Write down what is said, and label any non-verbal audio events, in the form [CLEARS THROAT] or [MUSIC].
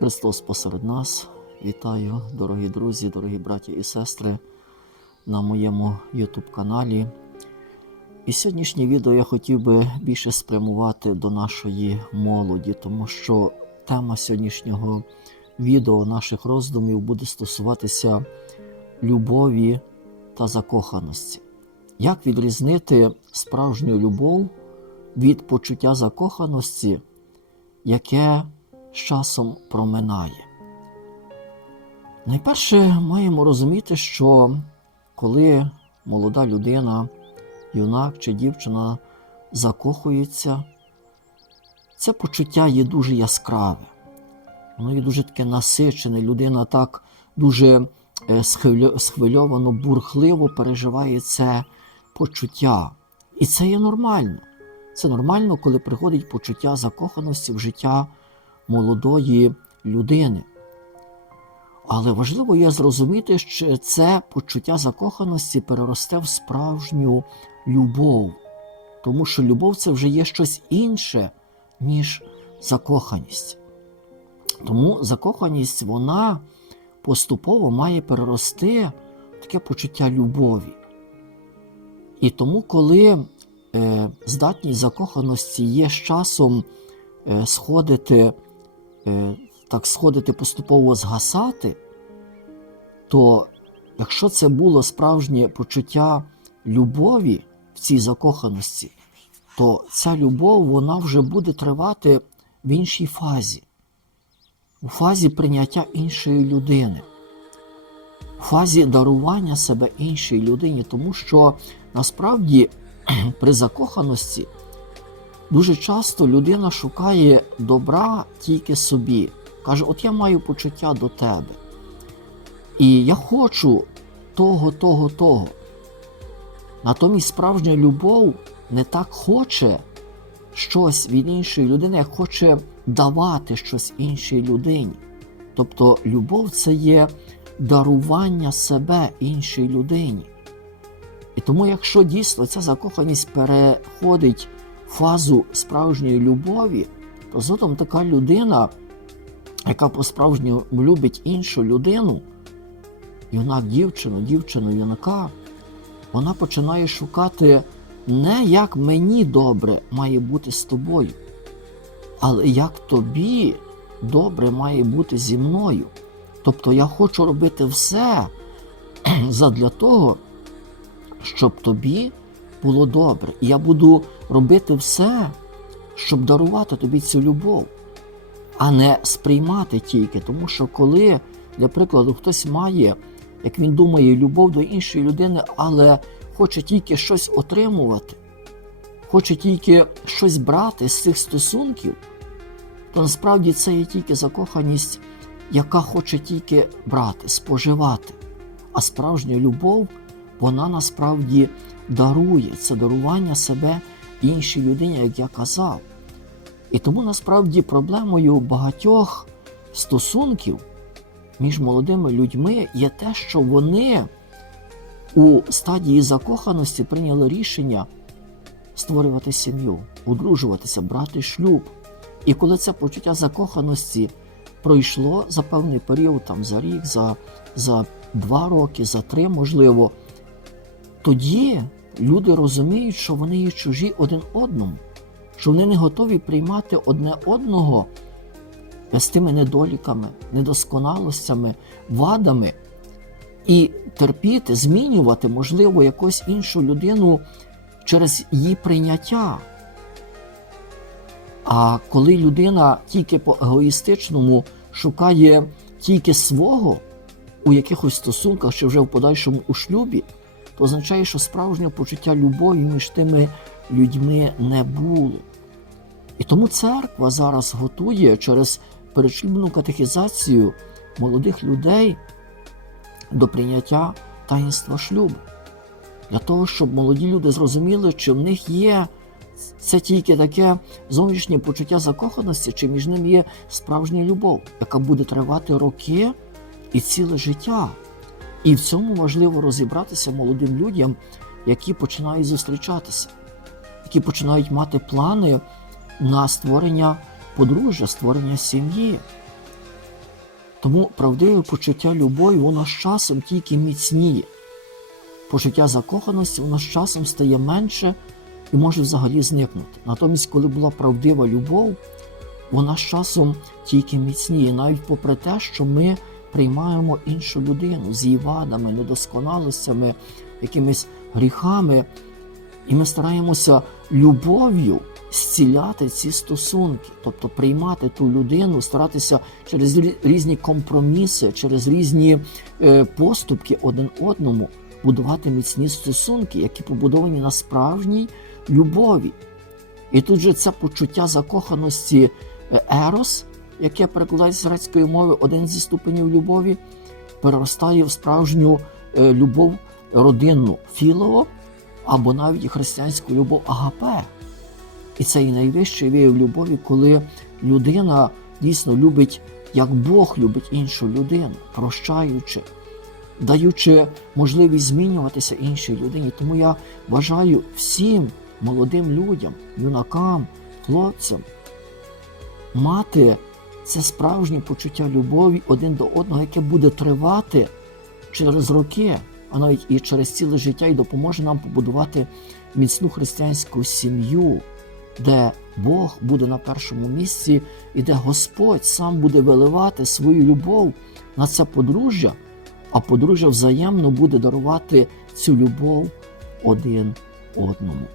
Христос посеред нас. Вітаю, дорогі друзі, дорогі браті і сестри на моєму YouTube каналі. І сьогоднішнє відео я хотів би більше спрямувати до нашої молоді, тому що тема сьогоднішнього відео наших роздумів буде стосуватися любові та закоханості. Як відрізнити справжню любов від почуття закоханості, яке з часом проминає? Найперше маємо розуміти, що коли молода людина, юнак чи дівчина закохується, це почуття є дуже яскраве, воно є дуже таке насичене. Людина так дуже е, схвильовано, бурхливо переживає це почуття. І це є нормально. Це нормально, коли приходить почуття закоханості в життя молодої людини. Але важливо є зрозуміти, що це почуття закоханості переросте в справжню любов, тому що любов це вже є щось інше, ніж закоханість. Тому закоханість вона поступово має перерости в таке почуття любові. І тому, коли е, здатність закоханості є з часом е, сходити, так сходити поступово згасати, то якщо це було справжнє почуття любові в цій закоханості, то ця любов вона вже буде тривати в іншій фазі, у фазі прийняття іншої людини, у фазі дарування себе іншій людині, тому що насправді [CLEARS THROAT] при закоханості дуже часто людина шукає добра тільки собі. Каже, от я маю почуття до тебе. І я хочу того, того, того. Натомість справжня любов не так хоче щось від іншої людини, як хоче давати щось іншій людині. Тобто любов це є дарування себе іншій людині. І тому, якщо дійсно ця закоханість переходить фазу справжньої любові, то згодом така людина, яка по-справжньому любить іншу людину, юнак дівчину, дівчину юнака, вона починає шукати не як мені добре має бути з тобою, але як тобі добре має бути зі мною. Тобто я хочу робити все [CLEARS THROAT] задля того, щоб тобі було добре. І я буду робити все, щоб дарувати тобі цю любов, а не сприймати тільки. Тому що коли, для прикладу, хтось має, як він думає, любов до іншої людини, але хоче тільки щось отримувати, хоче тільки щось брати з цих стосунків, то насправді це є тільки закоханість, яка хоче тільки брати, споживати. А справжня любов, вона насправді дарує це дарування себе іншій людині, як я казав. І тому насправді проблемою багатьох стосунків між молодими людьми є те, що вони у стадії закоханості прийняли рішення створювати сім'ю, одружуватися, брати шлюб. І коли це почуття закоханості пройшло за певний період, там за рік, за, за два роки, за три, можливо, тоді люди розуміють, що вони є чужі один одному, що вони не готові приймати одне одного з тими недоліками, недосконалостями, вадами і терпіти, змінювати, можливо, якусь іншу людину через її прийняття. А коли людина тільки по егоїстичному шукає тільки свого у якихось стосунках чи вже в подальшому у шлюбі, то означає, що справжнього почуття любові між тими людьми не було. І тому церква зараз готує через передшлюбну катехізацію молодих людей до прийняття таїнства шлюбу. Для того, щоб молоді люди зрозуміли, чи в них є це тільки таке зовнішнє почуття закоханості, чи між ними є справжня любов, яка буде тривати роки і ціле життя. І в цьому важливо розібратися молодим людям, які починають зустрічатися, які починають мати плани на створення подружжя, створення сім'ї. Тому правдиве почуття любові, воно з часом тільки міцніє. Почуття закоханості, воно з часом стає менше і може взагалі зникнути. Натомість, коли була правдива любов, вона з часом тільки міцніє, навіть попри те, що ми приймаємо іншу людину з її вадами, недосконалостями, якимись гріхами, і ми стараємося любов'ю зціляти ці стосунки, тобто приймати ту людину, старатися через різні компроміси, через різні е, поступки один одному будувати міцні стосунки, які побудовані на справжній любові. І тут же це почуття закоханості е, ерос, яке перекладається з грецької мови, один зі ступенів любові, переростає в справжню е, любов родинну філово, або навіть християнську любов агапе. І це і найвищий вияв любові, коли людина дійсно любить, як Бог любить іншу людину, прощаючи, даючи можливість змінюватися іншій людині. Тому я бажаю всім молодим людям, юнакам, хлопцям мати це справжнє почуття любові один до одного, яке буде тривати через роки, а навіть і через ціле життя, і допоможе нам побудувати міцну християнську сім'ю, де Бог буде на першому місці, і де Господь сам буде виливати свою любов на це подружжя, а подружжя взаємно буде дарувати цю любов один одному.